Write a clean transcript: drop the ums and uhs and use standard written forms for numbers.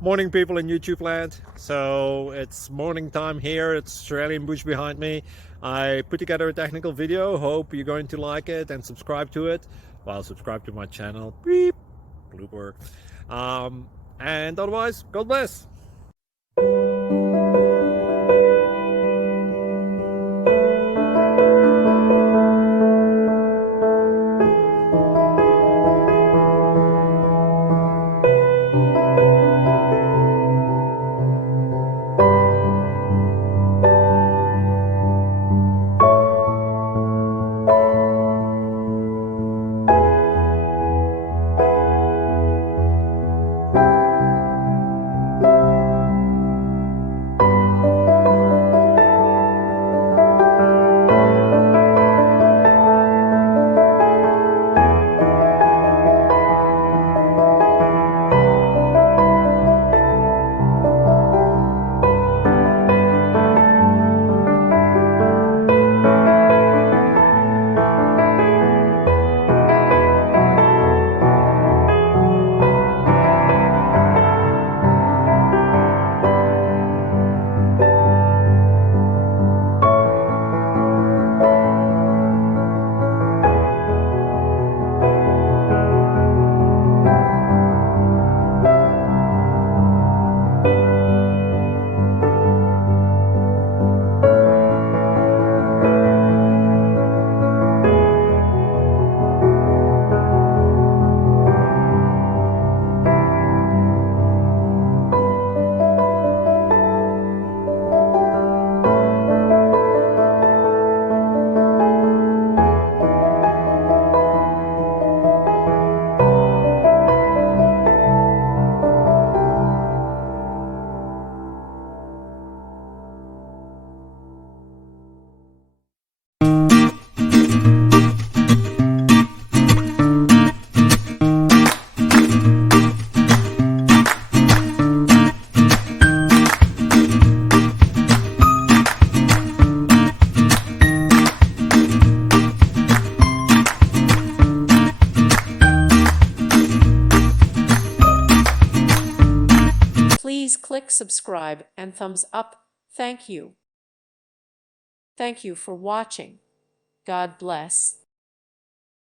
Morning, people in YouTube land. So it's morning time here. It's Australian bush behind me. I put together a technical video. Hope you're going to like it and subscribe to it. Well, subscribe to my channel. Beep, blooper. And otherwise, God bless. Please click subscribe and thumbs up. Thank you. Thank you for watching. God bless.